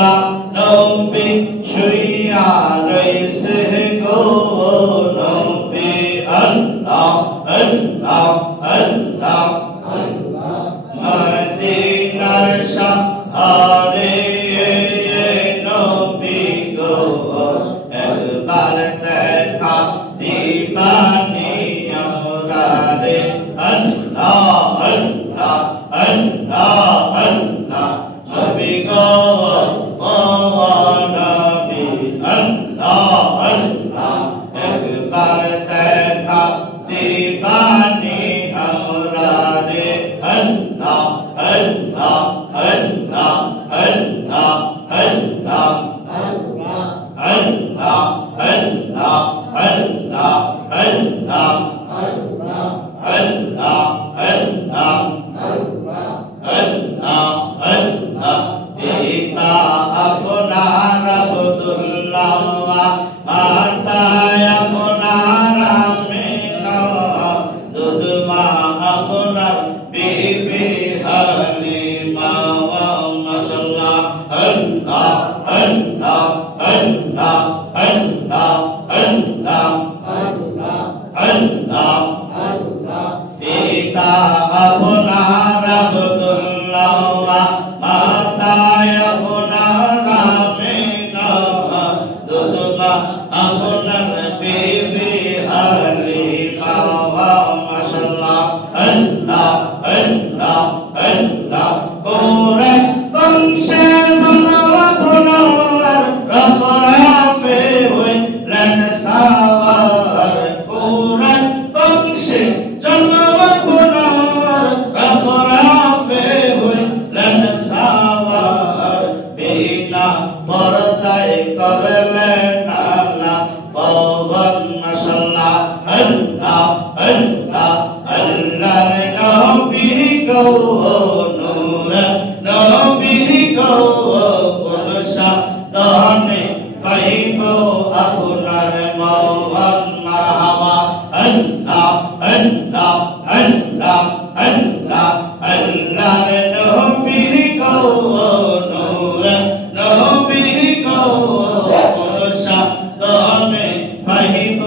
আল্লাহ নবী শুইয়া রইছে গো নবী আল্লাহ আল্লাহ আল্লাহ মদিনার শহরে নবী গো একবার দেখা দিবানি আমরা রে আল্লাহ আল্লাহ আল্লাহ আল্লাহ নবী গো ও নবী আল্লাহ আল্লাহ একবার দেখা দিবানি আমরা রে আল্লাহ আল্লাহ আল্লাহ আল্লাহ আল্লাহ আল্লাহ আল্লাহ আল্লাহ আল্লাহ আল্লাহ আল্লাহ আল্লাহ আল্লাহ পিতা আপনার আব্দুল্লাহ মাতা আপনার আমিনা দুধ মা আপনার বিবি হালিমা মাশাআল্লাহ আল্লাহ আল্লাহ আল্লাহ আল্লাহ আল্লাহ আল্লাহ পিতা আপনার আব্দুল্লাহ মাতা আপনার আমিনা দুধ মা আপনার বিবি হালিমা মাশাআল্লাহ আল্লাহ আল্লাহ আল্লাহ কুরাইশ বংশে জন্ম আপনার রফরাফে হইলেন সাওয়ার কুরাইশ বংশে জন্ম আপনার রফরাফে হইলেন সাওয়ার বিনা পরদায় করলেন আল্লাহ পবন মাশাআল্লাহ আল্লাহ আল্লাহ আল্লাহর নবী গো নূর নবী গো কোন সাধনে পাইব আপনার মওয়ান মারহাবা আল্লাহ আল্লাহ আল্লাহ আল্লাহ আল্লাহর নবী গো নূর নবী গো কোন সাধনে পাইব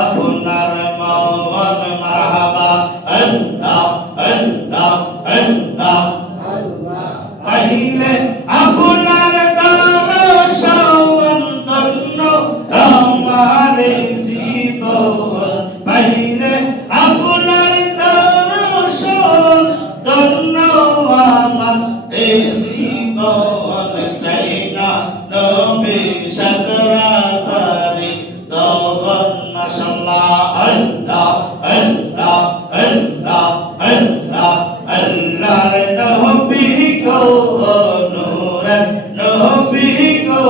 আপনার মওয়ান মারহাবা আল্লাহ আল্লাহ আল্লাহ পাইলে আপনার দর্শন ধন্য আমার জীবন পাইলে আপনার দর্শন ধন্য আমার জীবন চাই না নবী সাদরা সারি দবন মাশাআল্লাহ আল্লাহ আল্লাহ আল্লাহ আল্লাহ আল্লাহর নবী গো নূর নবী গো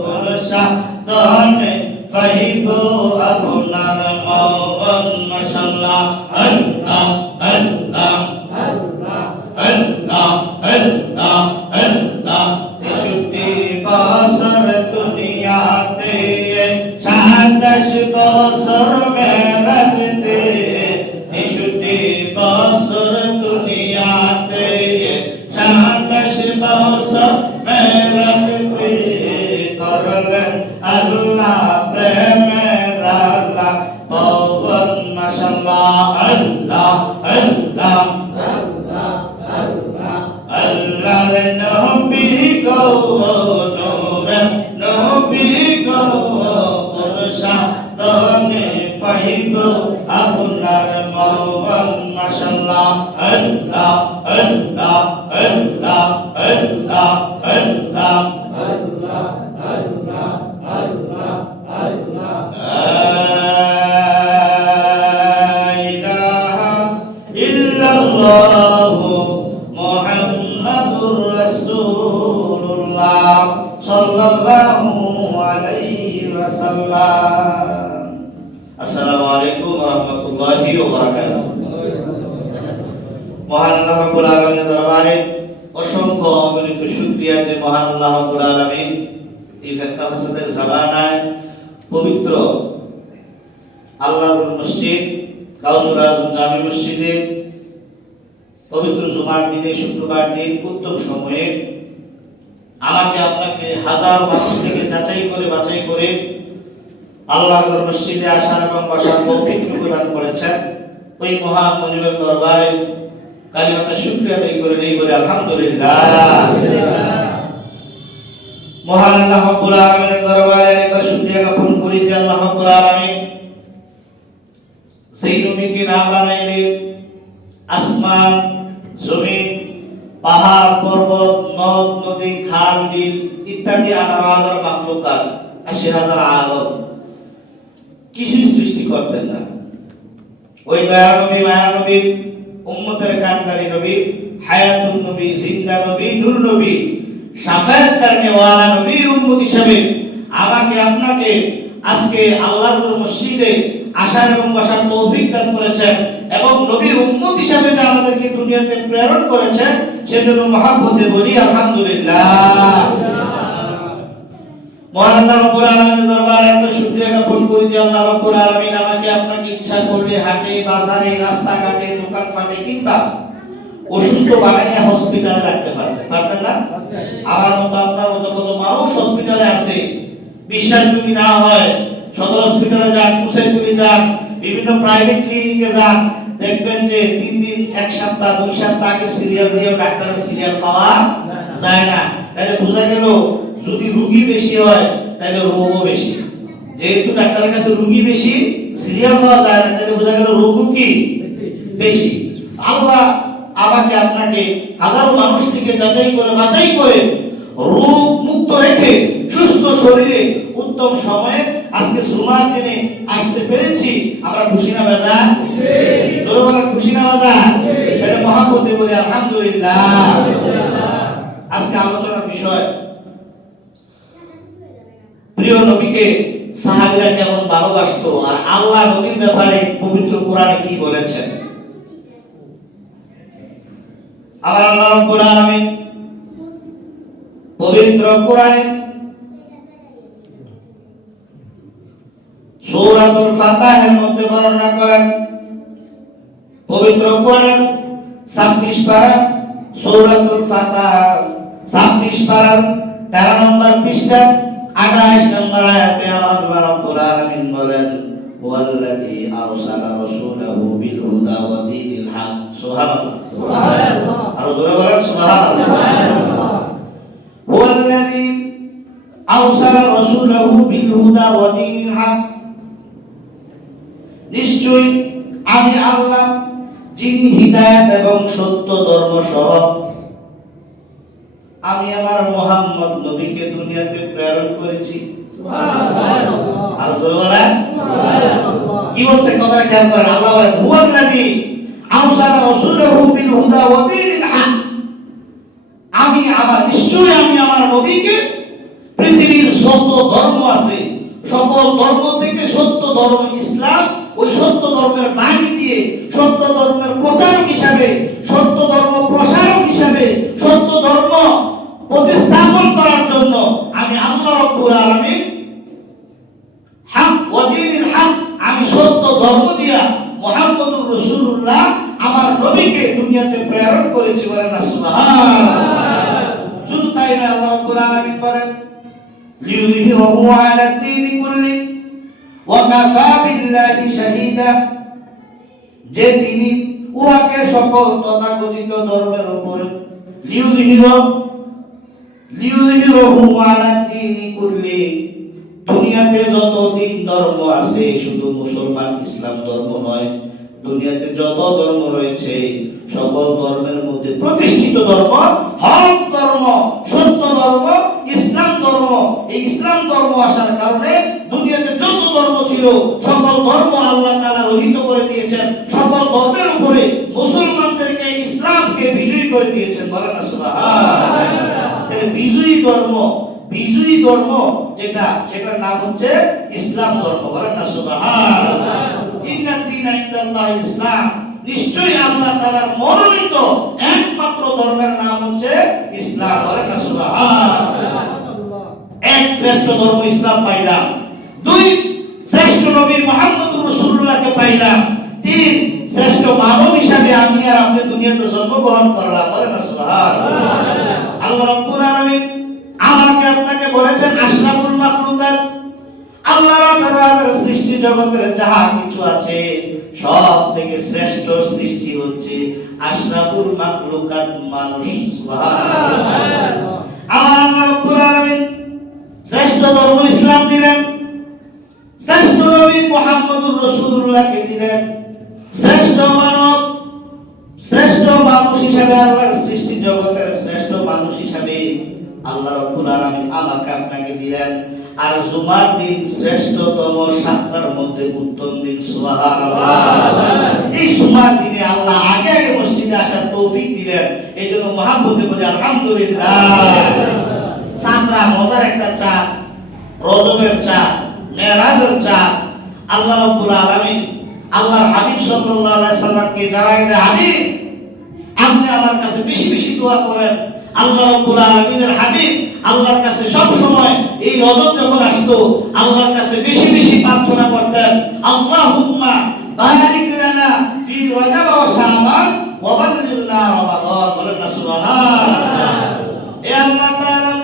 কোন সাধনে পাইব আপনার মওয়ান মাশাআল্লাহ আল্লাহ আল্লাহ আল্লাহ আল্লাহ আল্লাহ 63 বছর দুনিয়াতে 27 বছর মেরাজতে 63 বছর দুনিয়াতে 27 বছর মেরাজতে করলেন আল্লাহ প্রেমের আল্লাহ পবন মাশাআল্লাহ আল্লাহ আল্লাহ আল্লাহর নবী গো নূর নবী গো কোন সাধনে পাইব আপনার মওয়ান মাশাআল্লাহ আল্লাহ আল্লাহ আল্লাহ আল্লাহ আল্লাহ আল্লাহ আল্লাহ আল্লাহ আল্লাহ ইলাহা ইল্লাল্লাহ মুহাম্মাদুর রাসূলুল্লাহ সাল্লাল্লাহু আলাইহি ওয়াসাল্লাম। আসসালামু আলাইকুম ওয়া রাহমাতুল্লাহি ওয়া বারাকাতুহু। মহান আল্লাহ রাব্বুল আলামিনের দরবারে অসংখ্য অগণিত শুকরিয়া যে মহান আল্লাহ রাব্বুল আলামিন এই ফাত্তাহাসের জামানায় পবিত্র আল্লাহর মসজিদ গাউসুল আজম জামি মসজিদে পবিত্র জুমার দিনে শুক্রবার দিন উত্তম সময়ে আমাকে আপনাকে হাজার মানুষ থেকে যাচাই করে বাছাই করে আল্লাহর মসজিদে আসার এবং বসার তৌফিক প্রদান করেছেন। ওই মহান মনিবের দরবারে কালিমাতে শুকরিয়া আদায় করে নেই বলে আলহামদুলিল্লাহ। মহান আল্লাহ রাব্বুল আলামিনের দরবারে একবার শুকরিয়া জ্ঞাপন করি যে আল্লাহ রাব্বুল আলামিন সেই নবীকে না বানাইলে আসমান জমিন পাহাড় পর্বত নদ নদী খাল বিল ইত্যাদি 18,000 মাখলুকাত 80,000 আলম কিছুই সৃষ্টি করতেন না। ওই দয়ার নবী মায়ার নবী উম্মতের কান্ডারি নবী হায়াতুন নবী জিন্দা নবী নূর নবী শাফায়াত করনে ওয়ালা নবীর উম্মত হিসেবে আমাকে আপনাকে আজকে আল্লাহর মসজিদে আসার এবং বসার তৌফিক দান করেছেন এবং নবীর উম্মত হিসেবে যে আমাদেরকে দুনিয়াতে প্রেরণ করেছেন সেজন্য মহব্বতে বলি আলহামদুলিল্লাহ। মহান আল্লাহ রাব্বুল আলামিনের দরবারে আমরা শুকরিয়া জ্ঞাপন করি যে আল্লাহ রাব্বুল আলামিন আমাকে আপনাকে ইচ্ছা করলে হাটে বাজারে রাস্তাঘাটে দোকানপাটে কিংবা অসুস্থ বানাইয়া হসপিটালে রাখতে পারতেন না? আমার মতো আপনার মতো কত মানুষ হসপিটালে আছে, বিশ্বাস যদি না হয় সদর হসপিটালে যান, কুসাইতুলি যান, বিভিন্ন প্রাইভেট ক্লিনিকে যান, দেখবেন যে 3 দিন 1 সপ্তাহ 2 সপ্তাহ আগে সিরিয়াল দিয়ে ডাক্তারের সিরিয়াল পাওয়া যায় না। তাহলে বোঝা গেল যদি রোগী বেশি হয় তাহলে রোগও বেশি। যেহেতু ডাক্তারের কাছে রোগী বেশি সিরিয়াল পাওয়া যায় না, তাহলে বোঝা গেল রোগও কি বেশি। আল্লাহ আমাকে আপনাকে হাজারো মানুষ থেকে যাচাই করে বাছাই করে রোগ মুক্ত রেখে সুস্থ শরীরে উত্তম সময়ে আজকে জুমার দিনে আসতে পেরেছি। আমরা খুশি না বাজার? জোরে বলেন খুশি না বাজার? তাহলে মহব্বতে বলি আলহামদুলিল্লাহ। আজকে আলোচনার বিষয় প্রিয় নবীকে সাহাবীরা কেমন ভালোবাসতো আর আল্লাহ নবীর ব্যাপারে পবিত্র কোরআনে কি বলেছেন। আমার আল্লাহ রাব্বুল আলামিন পবিত্র কোরআনে সূরাতুল ফাতিহার মধ্যে বর্ণনা করেন। পবিত্র কোরআনের 26 পারা সূরাতুল ফাতিহা 26 পারার 13 নম্বর পৃষ্ঠা 28 নম্বর আয়াতে আল্লাহ রাব্বুল আলামিন বলেন ওয়াল্লাযী আরসালা রাসূলাহু বিল হুদা ওয়া দীনিল হক। সুবহানাল্লাহ সুবহানাল্লাহ। আর জোরে বলেন সুবহানাল্লাহ সুবহানাল্লাহ। ওয়াল্লাযী আরসালা রাসূলাহু বিল হুদা ওয়া দীনিল হক, নিশ্চয়ই আমি আল্লাহ যিনি হিদায়াত এবং সত্য ধর্ম সহ আমি আমার মুহাম্মদ নবীকে দুনিয়াতে প্রেরণ করেছি। সুবহানাল্লাহ। আর জোরে বলেন সুবহানাল্লাহ। কি বলছে কথাটা খেয়াল করেন। আল্লাহ বলেন হুয়াল্লাযী আরসালা রাসূলাহু বিল হুদা ওয়া দীনিল হক, আমি আমার নিশ্চয়ই আমি আমার নবীকে পৃথিবীর যত ধর্ম আছে সকল ধর্ম থেকে সত্য ধর্ম ইসলাম, ওই সত্য ধর্মের বাণী দিয়ে সত্য ধর্মের প্রচারক হিসাবে সত্য ধর্ম প্রসারক হিসাবে সত্য ধর্ম প্রতিস্থাপন করার জন্য আমি আল্লাহ রাব্বুল আলামিন হক ওয়া দীনিল হক, আমি সত্য ধর্ম দিয়া মুহাম্মদুর রাসূলুল্লাহ আমার নবীকে দুনিয়াতে প্রেরণ করেছি। বলেন না সুবহানাল্লাহ। শুধু তাই নয়, আল্লাহ রাব্বুল আলামিন বলেন লিইয়ুযহিরাহু আলা দ্দীনি কুল্লি ওয়া কাফা বিল্লাহি শাহীদা, যে তিনি উহাকে সকল তথাকথিত ধর্মের উপরে লিইয়ুযহিরাহু আলা দ্দীনি কুল্লি, দুনিয়াতে যত দিন ধর্ম আছে শুধু মুসলমান ইসলাম ধর্ম নয়, দুনিয়াতে যত ধর্ম রয়েছে সকল ধর্মের মধ্যে প্রতিষ্ঠিত ধর্ম হক ধর্ম সত্য ধর্ম ইসলাম ধর্ম। এই ইসলাম ধর্ম আসার কারণে দুনিয়াতে যত ধর্ম ছিল সকল ধর্ম আল্লাহ তাআলা রহিত করে দিয়েছেন, সকল ধর্মের উপরে মুসলমানদেরকে ইসলামকে বিজয়ী করে দিয়েছেন। বলেন না সুবহানাল্লাহ। তাহলে বিজয়ী ধর্ম যেটা সেটার নাম হচ্ছে ইসলাম ধর্ম। বলেন না সুবহানাল্লাহ। ইন্নাদ দীনা ইনদাল্লাহিল ইসলাম, নিশ্চয়ই আল্লাহ তাআলার মনোনীত একমাত্র ধর্মের নাম হচ্ছে ইসলাম। বলেন না সুবহানাল্লাহ। এক শ্রেষ্ঠ ধর্ম ইসলাম পাইলাম, 2 শ্রেষ্ঠ নবী মুহাম্মদুর রাসূলুল্লাহকে পাইলাম, 3 শ্রেষ্ঠ মানব হিসাবে আমি আর আপনি দুনিয়াতে জন্মগ্রহণ করলাম। বলেন না সুবহানাল্লাহ। আল্লাহ রাব্বুল আলামিন জগতের যাহা কিছু আছে সব থেকে শ্রেষ্ঠ সৃষ্টি হচ্ছে আশরাফুল মাখলুকাত মানুষ। সুবহানাল্লাহ। আমার আল্লাহ রাব্বুল আলামিন শ্রেষ্ঠ ধর্ম ইসলাম দিলেন, শ্রেষ্ঠ নবী মুহাম্মদুর রাসূলুল্লাহকে দিলেন, শ্রেষ্ঠ মানব, শ্রেষ্ঠ মানুষ হিসেবে আল্লাহর সৃষ্টি জগতের শ্রেষ্ঠ মানুষ হিসেবে আল্লাহ রাব্বুল আলামিন আমাকে আপনাকে দিলেন। আর জুমার দিন শ্রেষ্ঠতম সাতটার মধ্যে উত্তম দিন। সুবহানাল্লাহ। এই জুমার দিনে আল্লাহ আগে আগে মসজিদে আসার তৌফিক দিলেন, এইজন্য মহব্বতে বলি আলহামদুলিল্লাহ। সাতরা মজার একটা চাঁদ, রজবের চাঁদ, মেরাজের চাঁদ। আল্লাহ রাব্বুল আলামিন আল্লাহর হাবিব সাল্লাল্লাহু আলাইহি সাল্লামকে জানাই দেয়, হাবিব আপনি আমার কাছে বেশি বেশি দোয়া করেন। আল্লাহ রাব্বুল আলামিনের হাবিব আল্লাহর কাছে সব সময় এই রজব যখন আসতো আল্লাহর কাছে বেশি বেশি প্রার্থনা করতেন, আল্লাহুম্মা বারিক লানা ফি রজব ওয়া শাবান ওয়া বাল্লিগনা রমাদান। বলেন না সুবহানাল্লাহ। এ আল্লাহ তাআলা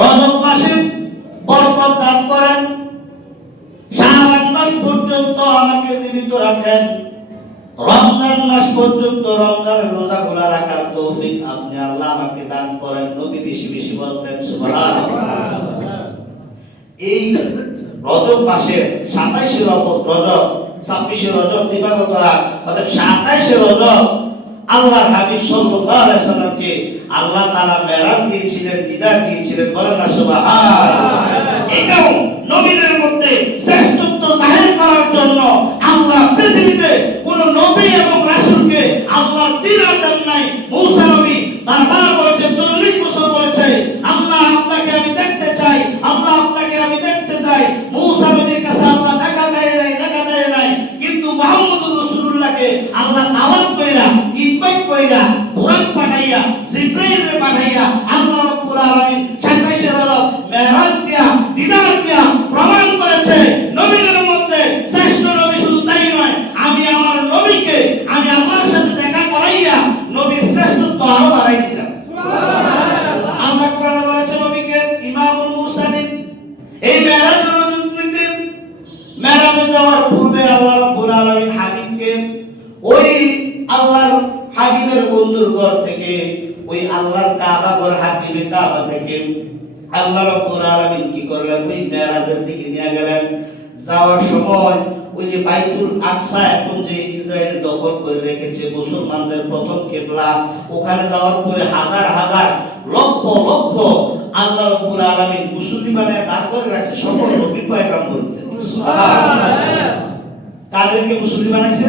রজব মাসে বরকত দান করেন, শাবান মাস পর্যন্ত আমাকে জীবিত রাখেন, রমজান মাস পর্যন্ত রমজানের রোজাগুলো রাখার তৌফিক আপনি আল্লাহ আমাকে দান করেন। নবী বেশি বেশি বলতেন সুবহানাল্লাহ। এই রজব মাসের 27শে রজব, 26শে রজব দিবাগত রাত, অর্থাৎ 27শে রজব আল্লাহর হাবিব সাল্লাল্লাহু আলাইহি সাল্লামকে আল্লাহ তাআলা মেরাজ দিয়েছিলেন, দিদার দিয়েছিলেন। বলেন না সুবহানাল্লাহ। এটাও নবীদের মধ্যে শ্রেষ্ঠত্ব জাহির করার জন্য আল্লাহ পৃথিবীতে কোন নবী এবং রাসূলকে আল্লাহ দিদার দেন নাই। মূসা নবী বারবার বলেছে, 40 বছর বলেছে, আল্লাহ আপনাকে আমি দেখতে চাই, আল্লাহ আপনাকে আমি দেখতে চাই। মূসা নবীর কাছে আল্লাহ দেখা দেয় নাই, কিন্তু মুহাম্মদুর রাসূলুল্লাহকে আল্লাহ দাওয়াত কইরা, ইনভাইট কইরা, বুরাক পাঠাইয়া, জিবরাইল পাঠাইয়া আল্লাহ রাব্বুল আলামিন 27শে রজব মেরাজ দিয়া, দিদার দিয়া প্রমাণ করেছে নবীদের মধ্যে শ্রেষ্ঠ নবী শুধু তাই নয়, আমি আমার নবীকে আমি আল্লাহর সাথে দেখা করাইয়া নবীর শ্রেষ্ঠত্ব আরো বাড়াই দিলাম। সুবহানাল্লাহ। আল্লাহ কোরআনে বলেছে নবীকে ইমামুল মুরসালিন। এই মেরাজের রজনীতে মেরাজে যাওয়ার পূর্বে আল্লাহ রাব্বুল আলামিন হাবিবকে ওই আল্লাহর হাবিবের বন্ধুর ঘর থেকে, ওই আল্লাহর কাবা ঘর হাতিমে কাবা থেকে আল্লাহ রাব্বুল আলামিন কি করলেন, ওই মেরাজের দিকে নিয়ে গেলেন। যাওয়ার সময় ওই যে বাইতুল আকসা, এখন যে ইসরায়েল দখল করে রেখেছে মুসলমানদের প্রথম কিবলা, ওখানে যাওয়ার পরে হাজার হাজার লক্ষ লক্ষ আল্লাহ রাব্বুল আলামিন মুসল্লি বানায় দাঁড় করে রাখছে সকল নবী পয়গম্বরদের। সুবহানাল্লাহ। কাদেরকে মুসল্লি বানাইছে?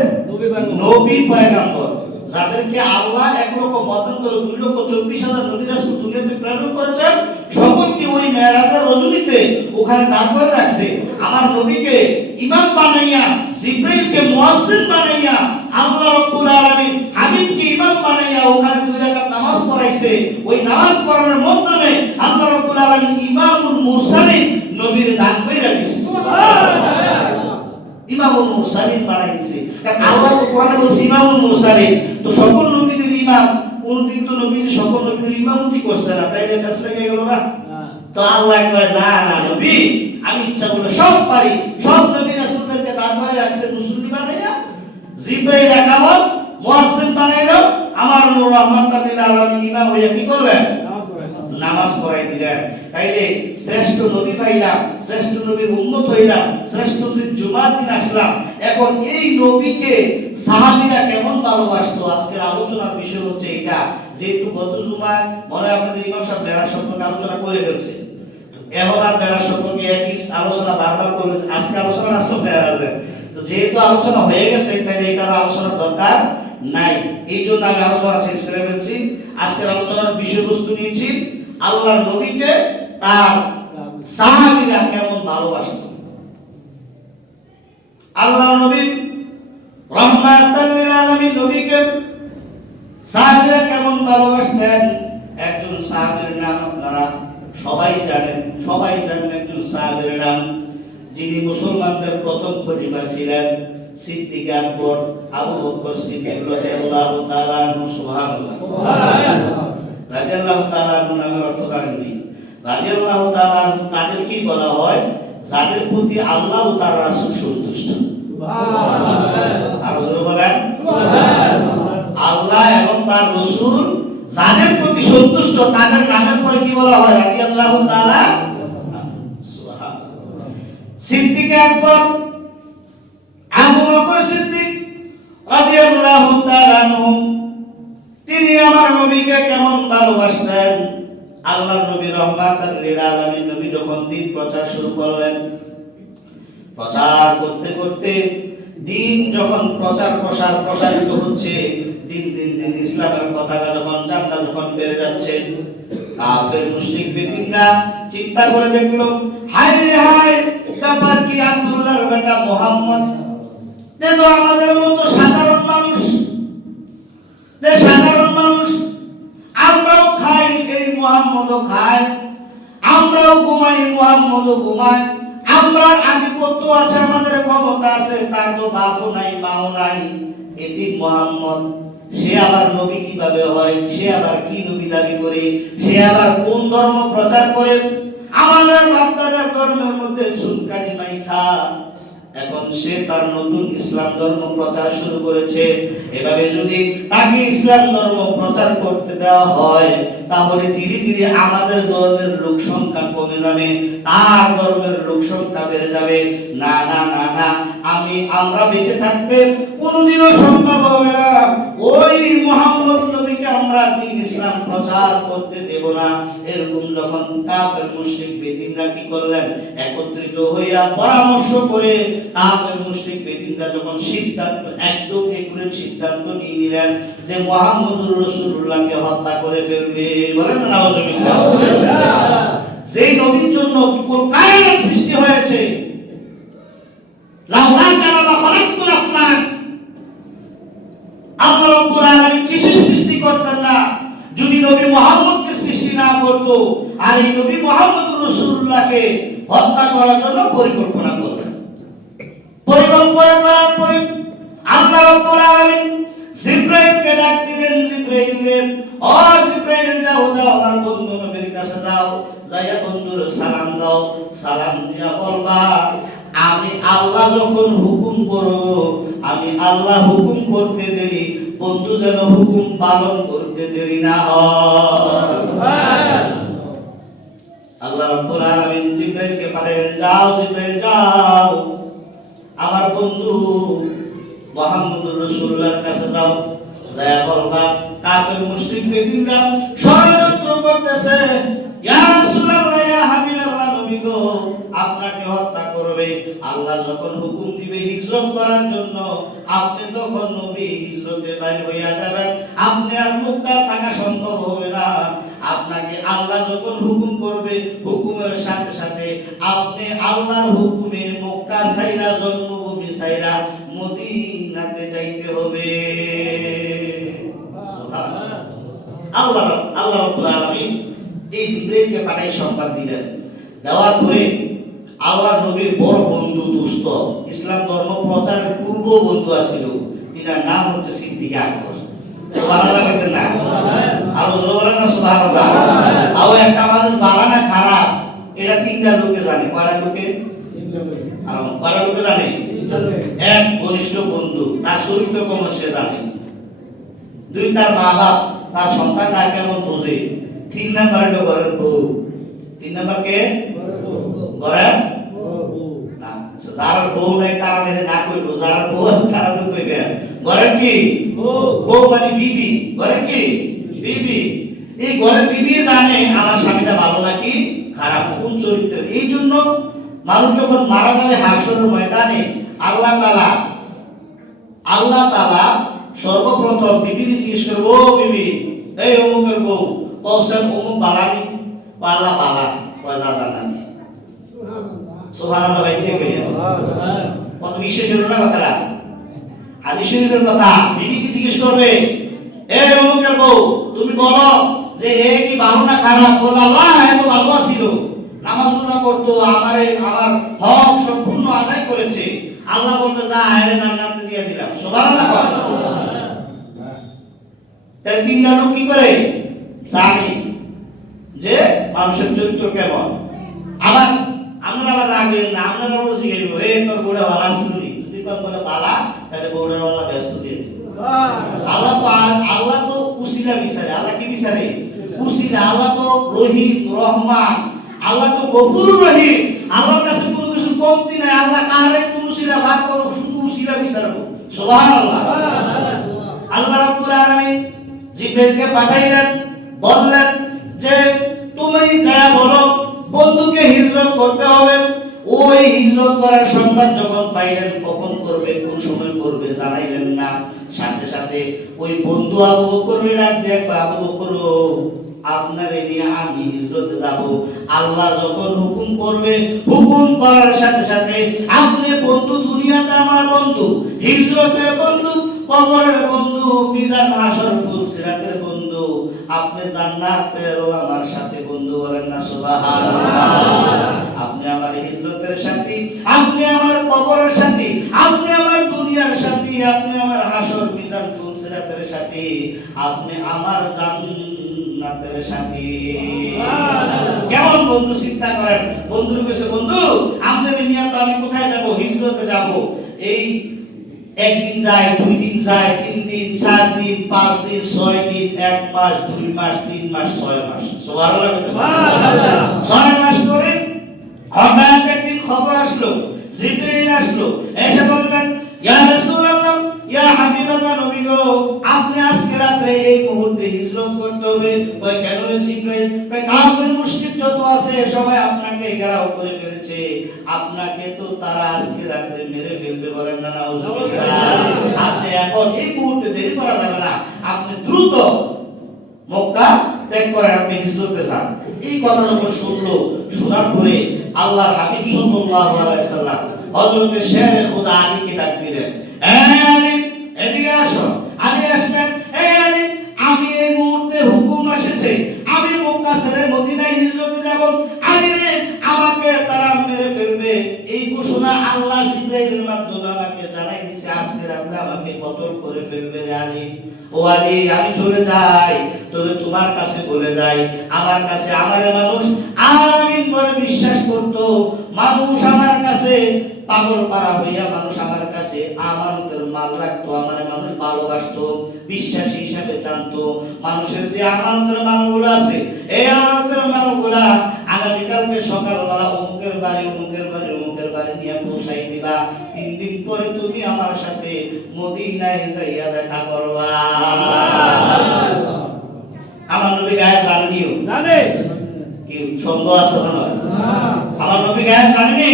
নবী পয়গম্বর, যাদেরকে আল্লাহ এক লক্ষ মতান্তর 2,24,000 নবী রাসূল দুনিয়াতে প্রেরণ করেছেন, সকলকে ওই মেরাজের রজনীতে ওখানে দাঁড় করে রাখছে। আমার নবীকে ইমাম বানাইয়া, জিবরাইলকে মুয়াজ্জিন বানাইয়া, আল্লাহ রাব্বুল আলামিন হাবিবকে ইমাম বানাইয়া ওখানে 2 রাকাত নামাজ পড়াইছে। ওই নামাজ পড়ানোর মাধ্যমে আল্লাহ রাব্বুল আলামিন ইমামুল মুরসালিন নবীর দান কইরা দিয়েছে। সুবহানাল্লাহ। ইমামুল মুরসালিন বানাই দিয়েছে, কারণ আল্লাহ তো কোরআনে বলছে ইমামুল মুরসালিন, তো সকল নবীদের ইমাম। কোনদিন তো নবী যে সকল নবীদের ইমামতি করছে না, তাই যে ফেসলা হয়ে গেল না। তো আল্লাহ কয় না না নবী, আমি ইচ্ছা করলে সব পারি। সব নবী রাসূলদেরকে দাঁড় করে রাখছে মুসল্লি বানাইয়া, জিবরাইল একামত মুয়াজ্জিন বানাইলো, আমার নূর রহমাতাল লিল আলামিন ইমাম হইয়া কি করলেন? নামাজ পড়াই দিলেন। তাইলে শ্রেষ্ঠ নবী পাইলাম, শ্রেষ্ঠ নবীর উম্মত হইলাম, শ্রেষ্ঠ নবীর জুমার দিন আসলাম। এখন এই নবীকে সাহাবীরা কেমন ভালোবাসতো, আজকের আলোচনার বিষয় হচ্ছে এটা। যেহেতু গত জুমায় মনে হয় আপনাদের ইমাম সাহেব মেরাজ সম্পর্কে আলোচনা করে ফেলছে, এখন আর মেরাজ সম্পর্কে একই আলোচনা বারবার করবে। আজকে আলোচনা আসলো মেরাজের, তো যেহেতু আলোচনা হয়ে গেছে তাই এটার আলোচনার দরকার নাই, এই জন্য আমি আলোচনা শেষ করে ফেলছি। আজকের আলোচনার বিষয়বস্তু নিয়েছি আল্লাহর নবীকে তার সাহাবীরা কেমন ভালোবাসত। আল্লাহর নবী রহমাতাল লিল আলামিন নবীকে সাহাবীরা কেমন ভালোবাসতেন। একজন সাহাবীর নাম আপনারা সবাই জানেন, একজন সাহাবীর নাম যিনি মুসলমানদের প্রথম খলিফা ছিলেন, সিদ্দিক আকবর আবু বকর সিদ্দিক রাদিয়াল্লাহু তাআলা আনহু। সুবহানাল্লাহ। রাদিয়াল্লাহু তাআলা আনহু নামের অর্থ জানেননি? রাদিয়াল্লাহু তাআলা আনহু তাদেরকেই বলা হয় যারা যাদের প্রতি আল্লাহ ও তার রাসূল সন্তুষ্ট। সুবহানাল্লাহ। আর জোরে বলেন সুবহানাল্লাহ। আল্লাহ এবং তার রাসূল যাদের প্রতি সন্তুষ্ট তাদের নামের পরে কি বলা হয়? রাদিয়াল্লাহু তাআলা। সুবহানাল্লাহ। সিদ্দিক আকবর আবু বকর সিদ্দিক রাদিয়াল্লাহু তাআলা আনহু, তিনি আমার নবীকে কেমন ভালোবাসতেন। আল্লাহর নবী রহমাতাল লিল আলামিন নবী যখন দিন প্রচার শুরু করলেন, প্রচার করতে করতে দিন যখন প্রসারিত হচ্ছে, দিন দিন দিন ইসলামের পতাকা যখন ঝান্ডা যখন বেড়ে যাচ্ছে, কাফের মুশরিক বেদিনরা চিন্তা করে দেখলো, হায় রে হায়, ব্যাপার কি? আব্দুল্লাহর বেটা মুহাম্মদ যে তো আমাদের মতো সাধারণ মানুষ, যে সাধারণ মানুষ, আমরাও খাই, এই মুহাম্মদও খায়, আমরাও ঘুমাই, মুহাম্মদও ঘুমায়, আমরা আধিপত্য আছে, আমাদের ক্ষমতা আছে, তার তো বাপও নাই মাও নাই। এদিন মুহাম্মদ, সে আবার নবী কিভাবে হয়? সে আবার কি নবী দাবি করে? সে আবার কোন ধর্ম প্রচার করে? আমাদের বাপদাদার ধর্মের মধ্যে সুনকানি মাইখা এখন সে তার নতুন ইসলাম ধর্ম প্রচার শুরু করেছে। এভাবে যদি তাকে ইসলাম ধর্ম প্রচার করতে দেওয়া হয়, তাহলে ধীরে ধীরে আমাদের ধর্মের লোক সংখ্যা কমে যাবে, তার ধর্মের লোক সংখ্যা বেড়ে যাবে। না না না না, আমরা বেঁচে থাকতে কোনোদিনও সম্ভব হবে না ওই মুহাম্মদ নবীকে আমরা দ্বীন ইসলাম প্রচার করতে দেব না। এরকম যখন কাফের মুশরিক বেদিনরা কি করলেন? একত্রিত হইয়া পরামর্শ করে কাফের মুশরিক বেদিনরা যখন সিদ্ধান্ত, একদম একুরেট সিদ্ধান্ত নিয়ে নিলেন যে মুহাম্মদুর রাসূলুল্লাহকে হত্যা করে ফেলবে। বলেন না নাউজুবিল্লাহ। যেই নবীর জন্য পুরো কায়নাত সৃষ্টি হয়েছে, লাউলা কালামা খলাকুল আফলাক, আল্লাহ রাব্বুল আলামিন কিছু সৃষ্টি করতেন না যদি নবী মুহাম্মদকে সৃষ্টি না করত। আর এই নবী মুহাম্মদুর রাসূলুল্লাহকে হত্যা করার জন্য পরিকল্পনা করলেন। পরিকল্পনা করার পরে আল্লাহ রাব্বুল আলামিন জিবরাইলকে ডাক দিলেন, জিবরাইল, ও জিবরাইল, যাও যাও আমার বন্ধু নবীর কাছে যাও, যাইয়া বন্ধুর সালাম দাও, সালাম দিয়া বলবা, আমি আল্লাহ যখন হুকুম করব, আমি আল্লাহ হুকুম করতে দেরি, বন্ধু যেন হুকুম পালন করতে দেরি না হয়। আল্লাহ রাব্বুল আলামিন জিবরাইলকে পাঠালেন, যাও জিবরাইল যাও, আমার বন্ধু মুহাম্মদুর রাসূলুল্লাহর কাছে যাও, যায়া বলবা কাফের মুশরিক বেদিনরা ষড়যন্ত্র করতেছে, ইয়া রাসূলুল্লাহ, ইয়া হাবিবাল্লাহ, নবী গো, আপনাকে হত্যা করবে। আল্লাহ যখন হুকুম দিবে হিজরত করার জন্য, আপনি তখন নবী হিজরতে বাইর হইয়া যাবেন, আপনি আর মক্কা থাকা সম্ভব হবে না। আপনাকে আল্লাহ যখন হুকুম করবে, হুকুমের সাথে সাথে আপনি আল্লাহর হুকুমে মক্কা ছাইরা, জন্মভূমি ছাইরা মদিনাতে যাইতে হবে। সুবহানাল্লাহ। আল্লাহ রাব্বুল আলামিন এই জিবরাইলকে পাঠাই সংবাদ দিলেন। দেওয়ার পরে আল্লাহর নবীর বড় বন্ধু, দোস্ত, ইসলাম ধর্ম প্রচারের পূর্ব বন্ধু আছিল, তিনার নাম হচ্ছে সিদ্দিক আকবর। সুবহানাল্লাহ বলেন না? আর বলেন না সুবহানাল্লাহ? আর একটা মানুষ ভালো না খারাপ এটা তিনটা লোকে জানে। কয়টা লোকে? আর কয়টা লোকে জানে? এক, ঘনিষ্ঠ বন্ধু, তার চরিত্র কেমন সে জানে। দুই, তার মা বাপ তার সন্তানরা কেমন বোঝে। তিন নাম্বার হলো ঘরের বউ। তিন নাম্বার কে? ঘরের না। যার বউ নাই তারা না কইব, যার বউ আছে তারা তো কইবে। ঘরের কি? বউ মানে বিবি। ঘরের কি? বিবি। এই ঘরের বিবি জানে আমার স্বামীটা ভালো নাকি খারাপ, কোন চরিত্রের। এই জন্য মানুষ যখন মারা যাবে হাসরের ময়দানে, আল্লাহ তাআলা সর্বপ্রথম বিবিকে জিজ্ঞেস করবো, ও বিবি, এই অমুকের বউ, কওছেন অমুক বালানি, আল্লাহ বালা, কয় দাদা নাকি। সুবহানাল্লাহ। ভাই ঠিক হইয়া কত বিশ্বাস হলো না কথাটা? হাদিস শরীফের কথা। বিবিকে জিজ্ঞেস করবে, এই অমুকের বউ, তুমি বলো যে এ কি ভালো না খারাপ। বলবে আল্লাহ এত ভালো ছিল, নামাজ রোজা করতো, আমার হক সম্পূর্ণ আদায় করেছে। আল্লাহ বলবে যা, আরে জান্নাতে দিয়ে দিলাম। সুবহানাল্লাহ। তাই তিনটা লোক কি করে জানে যে মানুষের চরিত্র কেমন। আবার আমরা আবার রাখবেন না, আপনারা ওটা শিখাইব, এই তোর বউটা ভালো আসছিল নি, যদি কোন বলে বালা তাহলে বউটার আল্লাহ ব্যস্ত দিয়ে দিবে। আল্লাহ তো উসিলা বিচারে, আল্লাহ কি বিচারে? উসিলা। আল্লাহ তো রহিম রহমান, আল্লাহ তো গফুর রহিম, আল্লাহর কাছে কোনো কিছু কমতি নাই। আল্লাহ কারে কোন উসিলা ভাগ করব, শুধু উসিলা বিচারব। সুবহানাল্লাহ। আল্লাহ রাব্বুল আলামিন জিবরাইলকে পাঠাইলেন, বললেন যে তুমি যা বলো বন্ধুকে হিজরত করতে হবে। ওই হিজরত করার সংবাদ যখন পাইলেন, কখন করবে কোন সময় করবে জানাইলেন না। সাথে সাথে ওই বন্ধু আবু বকরের ডাক দেখবা, আবু বকর আপনারে নিয়ে আমি হিজরতে যাব। আল্লাহ যখন হুকুম করবে, হুকুম করার সাথে সাথে আপনি বন্ধু, দুনিয়াতে আমার বন্ধু, হিজরতের বন্ধু, কবরের বন্ধু, মিজান হাসর ফুল সিরাতের বন্ধু, আপনি জান্নাতেরও আমার সাথে বন্ধু। বলেন না সুবহানাল্লাহ। আপনি আমার হিজরতের সাথী, আপনি আমার কবরের সাথী, আপনি আমার দুনিয়ার সাথী, আপনি আমার হাসর মিজান ফুল সিরাতের সাথী, আপনি আমার জান্নাতের সাথী। কেমন বন্ধু চিন্তা করেন। বন্ধুর কাছে, বন্ধু আপনাদের নিয়ে তো আমি কোথায় যাব? হিজরতে যাব। এই একদিন যায়, 2 দিন যায়, 3 দিন, 4 দিন, 5 দিন, 6 দিন, 1 মাস, 2 মাস, 3 মাস, 6 মাস। সুবহানাল্লাহ। 6 মাস করে হঠাৎ একদিন খবর আসলো, জিবরাইল আসলো, এসে বললেন, ইয়া রাসূলুল্লাহ, ইয়া হাবিবাল্লাহ, নবী গো, আপনি আজকে রাতে এই মুহূর্তে হিজরত করতে হবে। কই কেন রে জিবরাইল? কই কাফের মুশরিক যত আছে সবাই আপনাকে ঘেরাও করে ফেলেছে, আপনাকে তো তারা আজকে রাতে মেরে ফেলবে। বলেন না নাউজুবিল্লাহ। আপনি এখন এই মুহূর্তে দেরি করা যাবে না, আপনি দ্রুত মক্কা ত্যাগ করে আপনি হিজরতে যান। এই কথা যখন শুনলো, শোনার পরে আল্লাহর হাবিব সাল্লাল্লাহু আলাইহি সাল্লাম হযরত শেরে খুদা আলীকে ডাক দিলেন, আলী এদিকে আসো। আলী আসলেন, আলী আমি এই মুহূর্তে হুকুম এসেছে, আমি মক্কা ছেড়ে মদিনায় হিজরতে যাব। আলী রে, আমাকে তারা মেরে ফেলবে, এই ঘোষণা আল্লাহ জিবরাইলের মাধ্যমে আমাকে জানাই দিয়েছে, আজকে রাতে আমাকে কতল করে ফেলবে রে আলী। ও আলী, আমি চলে যাই, তবে তোমার কাছে বলে যাই, আমার কাছে আমার মানুষ আমিন বলে বিশ্বাস করত। মানুষ আমার কাছে পাগল পারা হইয়া মানুষ আমার কাছে আমানতের মাল রাখতো, আমার মানুষ ভালোবাসতো, বিশ্বাসী হিসাবে জানতো। মানুষের যে আমানতের মালগুলো আছে, এই আমানতের মালগুলা আগামীকালকে সকালবেলা অমুকের বাড়ি অমুকের বাড়ি অমুকের বাড়ি নিয়ে পৌঁছাই দিবা। 3 দিন পরে তুমি আমার সাথে মদিনায় যাইয়া দেখা করবা। আমার নবী গায়ে জানেনিও জানে কি সন্দেহ আছে না? আমার নবী গায়ে জানেনি?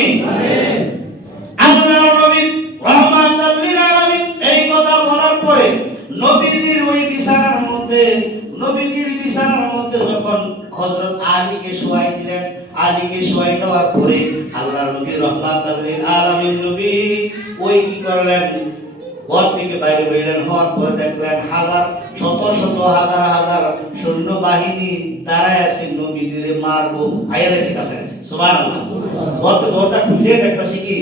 আল্লাহর নবী রাহমাতাল লিল আলামিন এই কথা বলার পরে নবীজির ওই বিছানার মধ্যে যখন হযরত আলীকে শোয়াই দিলেন, আলীকে শোয়াই দেওয়ার পরে আল্লাহর নবী রাহমাতাল লিল আলামিন নবী ওই কি করলেন, ঘর থেকে বাইরে হইলেন। হওয়ার পরে দেখলেন হাজার শত শত হাজার হাজার সৈন্য বাহিনী দাঁড়ায় আছে, নবীজিরে মারবো আইয়ালেছে কাছে। সুবহানাল্লাহ। দরজা খুলে দেখতাছি কি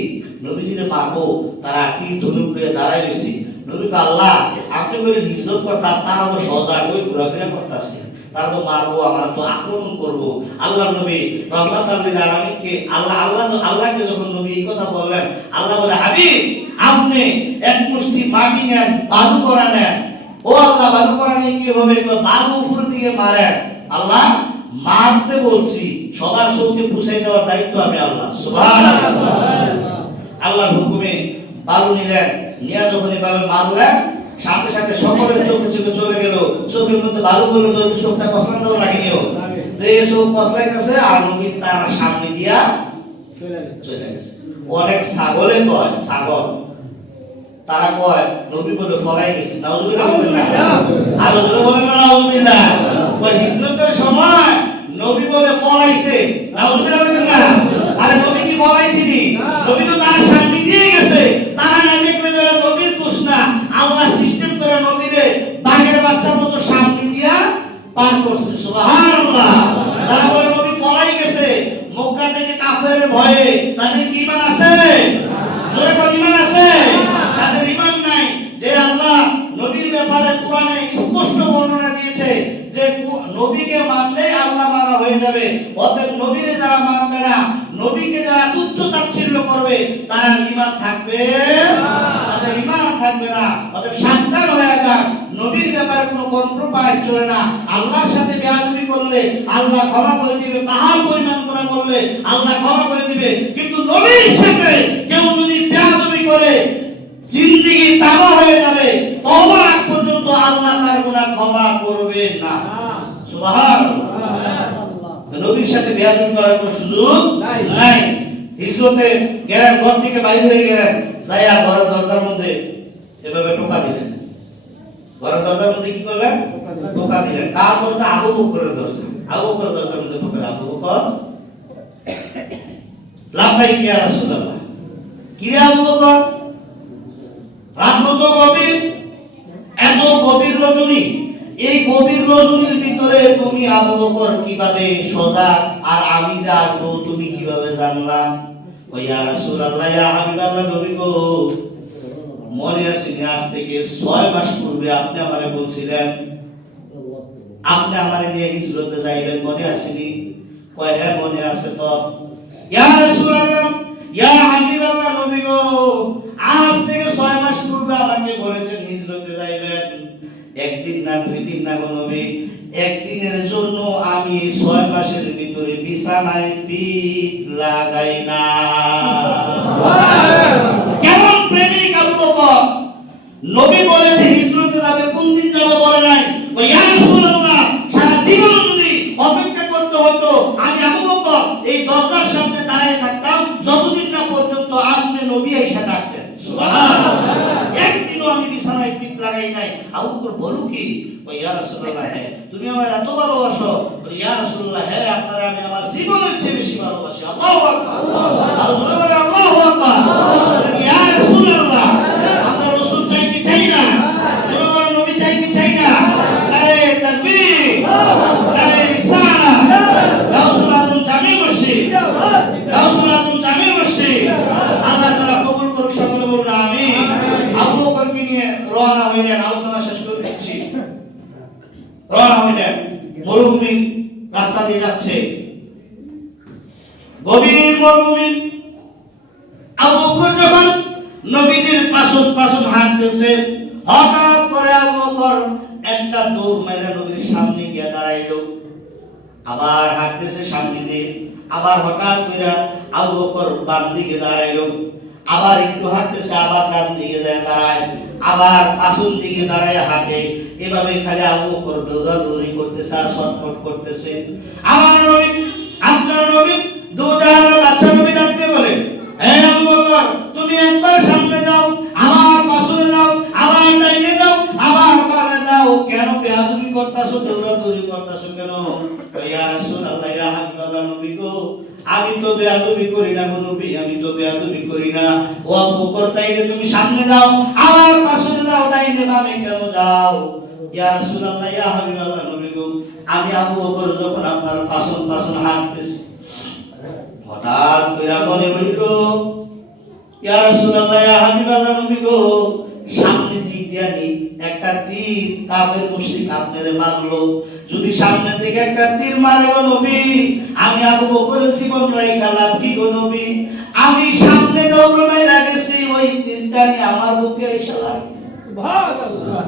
নবীজিরে মারবো, তারা কি ধনুক নিয়ে দাঁড়ায় রয়েছে। নবীকে, আল্লাহ আপনি বলে হিজরত করতাম, তারা তো সজাগ ওই ঘোরাফেরা করতেছে, তারা তো মারবো, আমরা তো আক্রমণ করবো। আল্লাহ নবী রাহমাতাল লিল আলামিনকে আল্লাহকে যখন নবী এই কথা বললেন, আল্লাহ বলে, হাবিব আপনি এক মুষ্টি মাটি নেন, বালু করা নেন। ও আল্লাহ, বালু করা নিয়ে কি হবে? বালু উপর দিকে মারেন। আল্লাহ মারতে বলছি, সবার চোখে পুষাই দেওয়ার দায়িত্ব আমি আল্লাহ। সুবহানাল্লাহ। আল্লাহর হুকুমে বালু নিলেন, নিয়ে যখন এভাবে মারলেন, সাথে সাথে সকলের চোখে চোখে চলে গেল। চোখের মধ্যে বালু বললো তো চোখটা কসলান দেওয়া লাগেনিও, তো এই চোখ কসলাই গেছে, আর নবী তার সামনে দিয়া চলে গেছে। অনেক ছাগলে কয়, ছাগল তারা কয় নবী বলে ফলাই গেছে। নাউজুবিল্লাহ। আর জোরে বলেন না নাউজুবিল্লাহ। ওই হিজরতের সময় নবী বলে ফলাইছে। নাউজুবিল্লাহ। আরে নবী কি ফলাইছিনি? নবী তো তার সামনে দিয়ে গেছে। তারা না দেখলে নবীর দোষ না, আল্লাহ সিস্টেম করে নবীরে বাঘের বাচ্চার মতো সামনে দিয়া পার করছে। সুবহানাল্লাহ। যারা বলে নবী ফলাই গেছে, মক্কা থেকে কাফেরের ভয়ে, তাদের কি ঈমান আছে? জোরে বলেন ঈমান আছে? তাদের ঈমান নাই। যে আল্লাহ নবীর ব্যাপারে কোরআনে স্পষ্ট বর্ণনা দিয়েছে যে নবী নবীকে মানলে আল্লাহ মানা হয়ে যাবে। অতএব নবীকে যারা মানবে না, নবীকে যারা তুচ্ছ তাচ্ছিল্য করবে, তারা ঈমান থাকবে না, তাদের ঈমান থাকবে না। অতএব সাবধান হয়ে যান, নবীর ব্যাপারে কোনো কম্প্রোমাইজ চলে না। আল্লাহর সাথে বেয়াদবি করলে আল্লাহ ক্ষমা করে দিবে, পাহাড় পরিমাণ গুনাহ করলে আল্লাহ ক্ষমা করে দিবে। কিন্তু নবীর সাথে কেউ যদি বেয়াদবি করে জিন্দেগি তামা হয়ে যাবে, তওবা আগ পর্যন্ত আল্লাহ তার গুনাহ ক্ষমা করবে না। সুবহানাল্লাহ। নবীর সাথে বেয়াদবি করার কোনো সুযোগ নাই। হিজরতে গেলেন, ঘর থেকে বাইরে হয়ে গেলেন, যাইয়া ঘরের দরজার মধ্যে এভাবে টোকা দিলেন। ঘরের দরজার মধ্যে কি করলেন? টোকা দিলেন। কার দরজা? আবু বকরের দরজা। আবু বকরের দরজার মধ্যে টোকা দিলেন। আবু বকর, লাব্বাইক ইয়া রাসূলুল্লাহ। কি রে আবু বকর, রাত তো গভীর, এত গভীর রজনী, এই গভীর রজনীর ভিতরে তুমি আবু বকর কিভাবে সজাগ, আর আমি যে আসবো তুমি কিভাবে জানলা? ও ইয়া রাসূলুল্লাহ, ইয়া হাবিবাল্লাহ, নবী গো, মনে আছে আজ থেকে 6 মাস পূর্বে আপনি আমারে বলছিলেন আপনি আমারে নিয়ে হিজরতে যাইবেন, মনে আসেনি? কয় হ্যাঁ মনে আছে। তো ইয়া রাসূলুল্লাহ, ইয়া হাবিবাল্লাহ, নবী গো, আজ থেকে 6 মাস পূর্বে আমাকে বলেছেন হিজরতে যাইবেন। একদিন না, 2 দিন না গো নবী, একদিনের জন্য আমি 6 মাসের ভিতরে বিছানায় পিঠ লাগাই না। কেমন প্রেমিক আবু বকর! নবী বলেছে হিজরতে যাবে, কোন দিন যাবে বলে নাই। ইয়া রাসূলুল্লাহ, সারা জীবন যদি অপেক্ষা করতে হতো, আমি আবু বকর এই দরজার সামনে দাঁড়িয়ে থাকতাম যতদিন না পর্যন্ত আপনি নবী এসে ডাকতেন। সুবহানাল্লাহ। একদিনও আমি বিছানায় পিঠ লাগাই নাই। আবু বকর বলো কি? ইয়া রাসূলুল্লাহ, হ্যাঁ তুমি আমার এত ভালোবাসো? ইয়া রাসূলুল্লাহ, হ্যাঁ আপনারে আমি আমার জীবনের চেয়ে বেশি ভালোবাসি। আল্লাহু আকবার, আর জোরে বলে আল্লাহু আকবার। ইয়া রাসূলুল্লাহ, আমরা রাসূল চাই কি চাই না? জোরে বলে নবী চাই কি চাই না? আরে তাকবীর, আরে রিসালাত। গাউসুল আজম জামি মসজিদ, গাউসুল আজম জামি মসজিদ, আল্লাহ তাআলা কবুল করুক, সকলে বলুন আমিন। আবু বকরকে নিয়ে রওনা হইলেন, আলোচনা শেষ করে দিচ্ছি। রওনা হইলেন, মরুভূমি রাস্তা দিয়ে যাচ্ছে, গভীর মরুভূমি। আবু বকর যখন নবীজির পাশন পাশন হাঁটতেছে, হঠাৎ করে আবু বকর একটা দৌড় মেরে নবীর সামনে গিয়ে দাঁড়াইলো। আবার হাঁটতেছে সামনে দিয়ে, আবার হঠাৎ করে আবু বকর বাম দিকে দাঁড়াইলো। আবার একটু হাঁটতেছে, আবার ডান দিকে যায় দাঁড়ায়, আবার পাশন দিকে দাঁড়ায় হাঁটে। এভাবে খালি আবু বকর দৌড়াদৌড়ি করতেছে আর ছটফট করতেছে। আমার নবী, আপনার নবী, দুজাহানের বাদশা নবী ডাকতে বলে, হে আবু বকর, তুমি একবার সামনে যাও, আবার পাশে যাও, আবার ডাইনে যাও, আবার বামে যাও। কেন বেয়াদবি করতাছো, দৌড়াদৌড়ি করতাছো কেন? ইয়া রাসূলুল্লাহ, ইয়া হাবিবাল্লাহ, নবী গো, আমি তো বেয়াদবি করি না গো নবী, আমি তো বেয়াদবি করি না। ও আবু বকর, তাইলে তুমি সামনে যাও, আবার পাশে যাও, ডাইনে বামে কেন যাও? ইয়া রাসূলুল্লাহ, ইয়া হাবিবাল্লাহ, নবী গো, আমি আবু বকর যখন আপনার পাশন পাশন হাঁটতেছি, হঠাৎ করে মনে হইল, ইয়া রাসূলুল্লাহ, ইয়া হাবিবাল্লাহ, নবী গো, সামনে দিক দিয়া একটা তীর কাফের মুশরিক আপনারে মারলো। যদি সামনে থেকে একটা তীর মারে গো নবী, আমি আবু বকরের জীবন রাইখা লাভ কি গো নবী? আমি সামনে দৌড় মাইরা গেছি, ওই তীরটা নিয়ে আমার বুকে এসে লাগে। সুবহানাল্লাহ।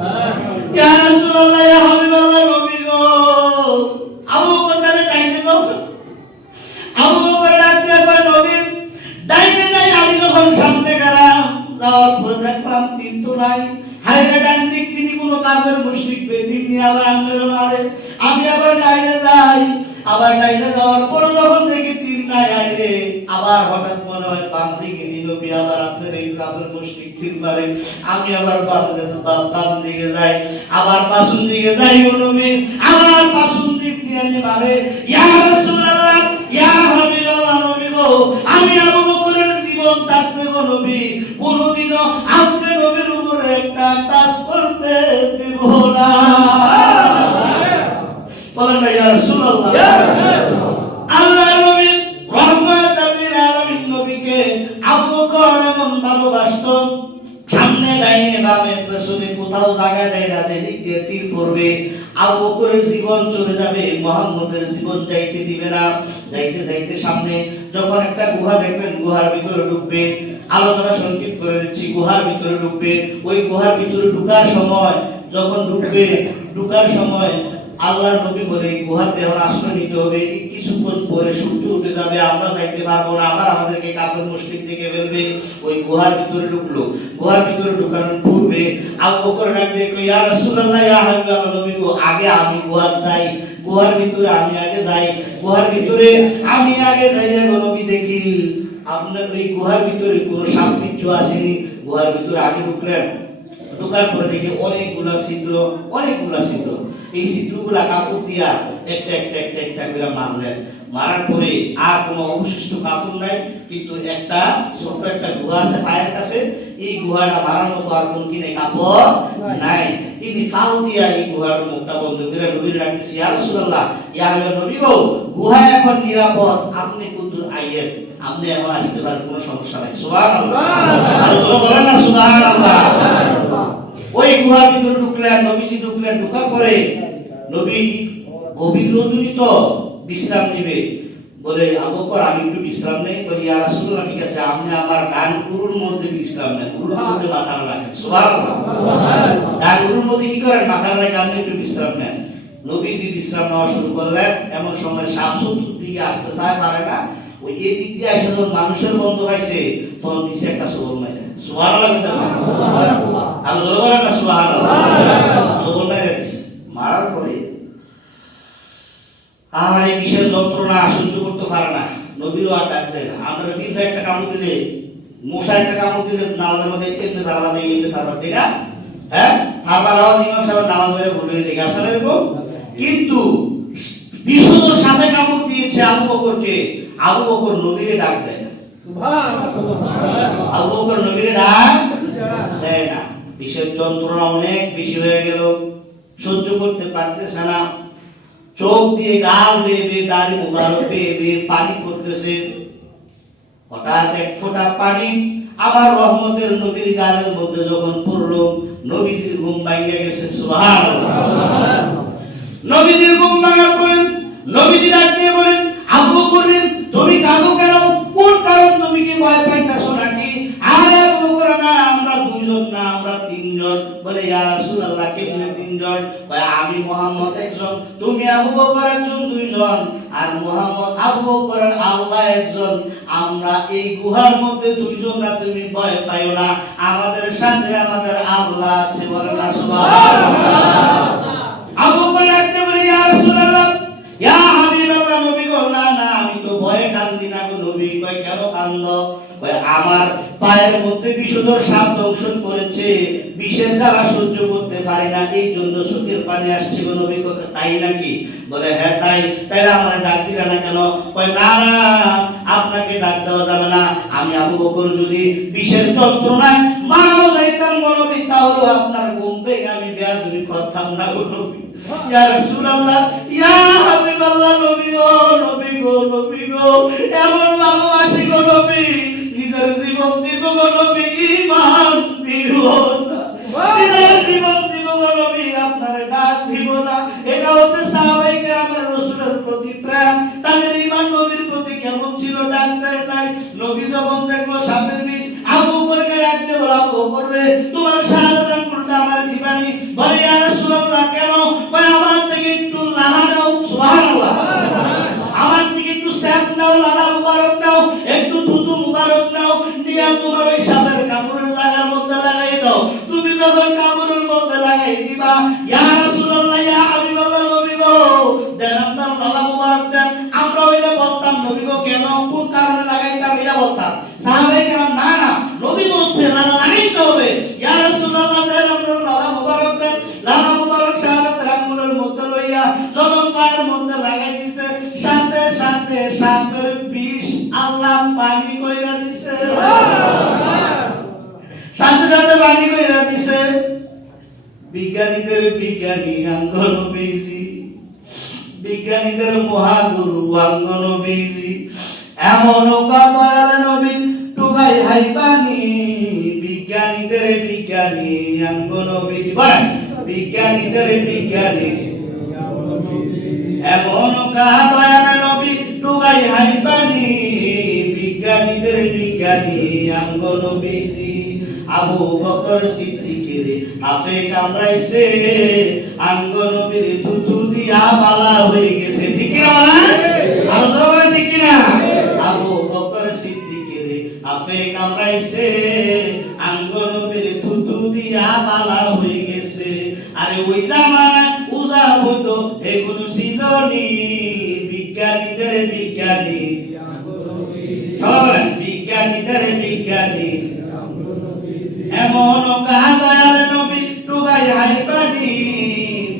ইয়া রাসূলুল্লাহ, ইয়া হাবিবাল্লাহ, নবী গো, আবু বকর তারে ডাইনে যাও। আবু বকর ডাকতে কয়, নবী ডাইনে যাই। আমি যখন সামনে গেলাম, যাওয়ার পরে দেখলাম তীর তো নাই। হাইরে ডান দিক তিনি কোনো কাফের মুশরিক বেদিন নিয়ে আবার আমারে মারে। আমি আবার ডাইনে যাই, আবার ডাইনে যাওয়ার পরে যখন দেখি তীর নাই, হাইরে আবার হঠাৎ মনে হয় বাম দিকে নবী আবার আপনার এই কাফের মুশরিক তীর মারে। আমি আবার বাম দিকে যাই, আবার পাছন দিকে যাই ও নবী, আবার পাছন দিক দিয়ে মারে। ইয়া রাসূলুল্লাহ, ইয়া হাবিবাল্লাহ, নবী গো, আমি আবু বকরের জীবন থাকতে গো নবী কোনদিনও আপনি নবীর উপরে একটা টাচ করতে দেব না। বলেন না ইয়া রাসূলুল্লাহ। আল্লাহর নবী রাহমাতুল লিল আলামিন নবীকে আবু বকর এমন ভালোবাসতো, সামনে ডাইনে বামে পেছনে কোথাও জায়গা দেয় না যে দিক দিয়ে তীর পড়বে। আবু বকরের জীবন চলে যাবে, মুহাম্মদের জীবন যাইতে দিবে না। যাইতে যাইতে সামনে যখন একটা গুহা দেখলেন, গুহার ভিতরে ঢুকবে। আলোচনা সংক্ষিপ্ত করে দিচ্ছি, গুহার ভিতরে ঢুকবে। ওই গুহার ভিতরে ঢুকার সময় যখন ঢুকার সময় আল্লাহর নবী বলে গুহাতে এখন আশ্রয় নিতে হবে, কিছুক্ষণ পরে সূর্য উঠে যাবে, আমরা যাইতে পারবো না, আবার আমাদেরকে কাফের মুশরিক দেখে ফেলবে। ওই গুহার ভিতরে ঢুকলো। গুহার ভিতরে ঢুকানোর পূর্বে আবু বকর ডাক দিয়ে কই, ইয়া রাসূলুল্লাহ, ইয়া হাবিবাল্লাহ, নবী গো, আগে আমি গুহার যাই, গুহার ভিতরে আমি আগে যাই, গুহার ভিতরে আমি আগে যাই গো নবী, দেখি আপনার ওই গুহার ভিতরে কোনো সাপ বিচ্ছু আসেনি। গুহার ভিতরে আগে ঢুকলেন, ঢোকার পরে দেখে অনেকগুলা ছিদ্র। এই ছিদ্রগুলা কাপড় দিয়া একটা করে মারলেন। মারার পরে আর কোনো অবশিষ্ট কাপড় নাই, কিন্তু একটা ছোট একটা গুহা আছে পায়ের কাছে। এই গুহাটা মারার মতো আর কোন কিনে কাপড় নাই। তিনি ফাউ দিয়া এই গুহার মুখটা বন্ধ করে নবীর ডাকতেছি, ইয়া রাসূলুল্লাহ, ইয়া নবী গো, গুহা এখন নিরাপদ, আপনি কুদুর আইয়েন, আপনি এখন আসতে পারেন, কোনো সমস্যা নাই। সুবহানাল্লাহ, আর বলেন না সুবহানাল্লাহ। ওই গুহার ভিতরে ঢুকলেন, নবীজি ঢুকলেন। ঢোকার পরে নবী গভীর রজনীত বিশ্রাম নিবে বলে, আবু বকর আমি একটু বিশ্রাম নেই। বলি, ইয়া রাসূলুল্লাহ, ঠিক আছে, আপনি আমার ডান উরুর মধ্যে বিশ্রাম নেন, উরুর মধ্যে মাথা রাখেন। সুবহানাল্লাহ, ডান উরুর মধ্যে কি করেন, মাথা রেখে আপনি একটু বিশ্রাম নেন। নবীজি বিশ্রাম নেওয়া শুরু করলেন। এমন সময় সাপ চতুর্দিকে আসতে চায়, পারে না। ওই এই দিক দিয়ে এসে যখন মানুষের বন্ধ হয়েছে, তখন দিছে একটা সবল মাইরা। সুবহানাল্লাহ, সুবহানাল্লাহ, আর জোরে বলেন না সুবহানাল্লাহ। সবল মাইরা দিছে। মারার পরে আর এই বিশেষ যন্ত্রণা সহ্য করতে পারে না। নবীরও আর ডাক দেয় না। আমরা কিন্তু একটা কামড় দিলে, মশা একটা কামড় দিলে নামাজের মধ্যে এমনি তারবা দেয় না, হ্যাঁ, তারবার আওয়াজ ইমাম সাহেব নামাজ পড়ে ভুলে গেছে, আসলে এরকম। কিন্তু বিশুদ্ধ সাপে কামড় দিয়েছে আবু বকরকে, আবু বকর নবীরে ডাক দেয় না। আবু বকর নবীরে ডাক দেয় না। বিশেষ যন্ত্রণা অনেক বেশি হয়ে গেল, সহ্য করতে পারতেছে না। চোখ দিয়ে গাল বেয়ে দাড়ি মুবারক বেয়ে পানি পড়তেছে। হঠাৎ এক ফোঁটা পানি আমার রহমতের নবীর গালের মধ্যে যখন পড়লো, নবীজির ঘুম ভাঙিয়া গেছে। সুবহানাল্লাহ, নবীজির ঘুম ভাঙার পরে নবীজি ডাক দিয়ে বলেন, আবু বকর, তুমি কাঁদো কেন? কোন কারণ? তুমি কি ভয় পাইতাছো নাকি? আরে আবু বকর, না, আমরা দুইজন না, আমরা তিনজন। বলে, ইয়া রাসূলুল্লাহ, কেমনে তিনজন? ভাই, আমি মুহাম্মদ একজন, তুমি আবু বকর একজন, দুইজন। আর মুহাম্মদ আবু বকর আল্লাহ একজন। আমরা এই গুহার মধ্যে দুইজন না, তুমি ভয় পাইও না, আমাদের সাথে আমাদের আল্লাহ আছে। বলে না সুবহানাল্লাহ। আবু বকর ডাকতে বলে, ইয়া রাসূলুল্লাহ, ইয়া হাবিবাল্লাহ, নবী গো, না না, আমি তো ভয়ে কান্দি না গো নবী। কই, কেন কান্দো? কই, আমার পায়ের মধ্যে বিষধর সাপ দংশন করেছে, বিষের জ্বালা সহ্য করতে পারি না, এই জন্য চোখের পানি আসছে গো নবী। কই, তাই নাকি? বলে, হ্যাঁ তাই। তাইলে আমার ডাক দিলে না কেন? কই, না না, আপনাকে ডাক দেওয়া যাবে না। আমি আবু বকর যদি বিষের যন্ত্রণায় মারাও যাইতাম গো নবী, তাহলে আপনার ঘুম ভেঙে আমি বেয়াদবি করতাম না গো নবী। ইয়া রাসূলুল্লাহ, ইয়া হাবিবাল্লাহ, নবী গো, নবী গো, নবী গো, এমন ভালোবাসি গো নবী, নিজের জীবন দিব গো নবী, ঈমান দিব না, নিজের জীবন দিব গো নবী, আপনার ডাক দিব না। এটা হচ্ছে সাহাবায়ে কেরামের রাসূলের প্রতি প্রেম। তাদের ঈমান নবীর প্রতি কেমন ছিল, ডাক দেয় নাই। নবী যখন দেখলো সামনের বিষ, আবু বকরকে ডাক দিয়ে বলে, আবু বকর রে, তোমার শাহাদাত আঙ্গুলটা আমার দিবানি। বলে, ইয়া রাসূলুল্লাহ, কেন? কই, আমার থেকে একটু লালা নাও। সুবহানাল্লাহ, আমার থেকে একটু স্যাপ নাও, লালা মুবারক নাও, একটু থুতু মুবারক নাও, নিয়ে তোমার ওই সাপের কাপড়ের জায়গার মধ্যে লাগাই দাও। তুমি যখন কাপড়ের মধ্যে লাগাই দিবা, ইয়া রাসূলুল্লাহ, ইয়া হাবিবাল্লাহ, নবী গো, দেন আপনার লালা মুবারক দেন। আমরা ওইটা বলতাম, নবী গো, কেন, কোন কারণে লাগাইতাম, এটা বলতাম। সাহাবায়ে কেরাম, না না, নবী বলছে লালা লাগাইতে হবে। ইয়া রাসূলুল্লাহ, দেন আপনার লালা মুবারক দেন। লালা মুবারক শাহাদাতের আঙ্গুলের মধ্যে লইয়া যখন পায়ের মধ্যে লাগাই দিয়েছে, সাথে সাথে সাপের বিষ আল্লাহ পানি কইরা দিছে। সাথে সাথে পানি কইরা দিছে। বিজ্ঞানীদের বিজ্ঞানী আঙ্গ নবীজি, বিজ্ঞানীদের মহাগুরু আঙ্গ নবীজি, এমন দয়াল নবী টুকাই হাই পানি। বিজ্ঞানীদের বিজ্ঞানী আঙ্গো নবীজি বলেন বিজ্ঞানীদের বিজ্ঞানী এমন কাহাবায়ান নবী টুকাই হাই পানি বিজ্ঞানীদের বিজ্ঞানী আঙ্গো নবীজি আবু বকর সিদ্দিকের আফে কামড়াইছে আঙ্গো নবীর থুতু দিয়া বালা হয়ে গেছে ঠিক কি না আর জবান ঠিক কি না আবু বকর সিদ্দিকের আফে কামড়াইছে আঙ্গো নবীর থুতু দিয়া বালা হয়ে গেছে আরে ওই জামানায় উজা হতো এগুলো ছিল নি বিজ্ঞানীদের বিজ্ঞানী সবাই বিজ্ঞানীদের বিজ্ঞানী এমন কাহাদয়াল নবী টুকাই হাই পানি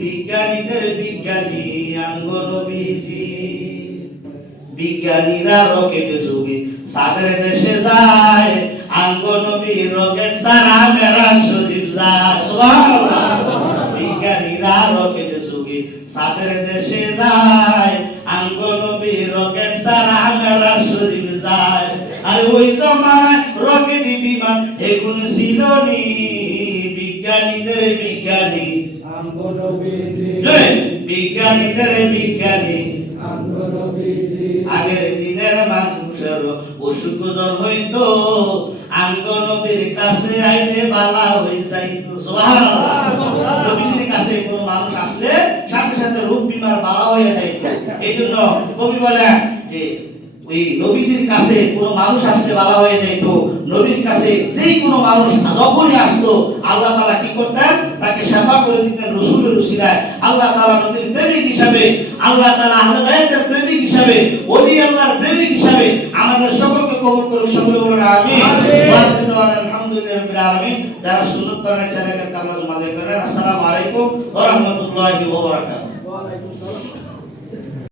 বিজ্ঞানীদের বিজ্ঞানী আঙ্গো নবীজি বিজ্ঞানীরা রকেটে যুগে সাদের দেশে যায় আঙ্গো নবী রকেট সারা মেরা শরীফ যায় সুবহানাল্লাহ বিজ্ঞানীরা রকেটে যুগে সাদের দেশে যায় আঙ্গো নবী রকেট সারা মেরা শরীফ যায় আর ওই জমানায় রকেট বিমান এগুলো ছিল নি বিজ্ঞানীদের বিজ্ঞানী আঙ্গো নবীজি বিজ্ঞানীদের বিজ্ঞানী আঙ্গো নবীজি আগের দিনের মানুষের অসুখ জ্বর হইতো আঙ্গো নবীর কাছে আইলে বালা হয়ে যাইতো সুবহানাল্লাহ নবীর কাছে কোন মানুষ আসলে সাথে সাথে রোগ বিমার বালা হয়ে যাইতো এইজন্য কবি বলেন যে ওই নবীজির কাছে কোন মানুষ আসলে বালা হয়ে যাইতো নবীর কাছে যেই কোন মানুষ যখনই আসতো আল্লাহ তাআলা কি করতেন তাকে শাফা করে দিতেন রাসূলের উসিলায় আল্লাহ তাআলা নবীর প্রেমিক হিসাবে আল্লাহ তাআলা আহলে বাইতের প্রেমিক হিসাবে ওলি আল্লাহর প্রেমিক হিসাবে আমাদের সকলকে কবুল করুন সকলে বলুন আমিন আলহামদুলিল্লাহি রাব্বিল আলামিন যারা সুন্নাত পরায়ণ চ্যানেলের কামনা জমা করেন আসসালামু আলাইকুম ওয়া রাহমাতুল্লাহি ওয়া বারাকাতুহু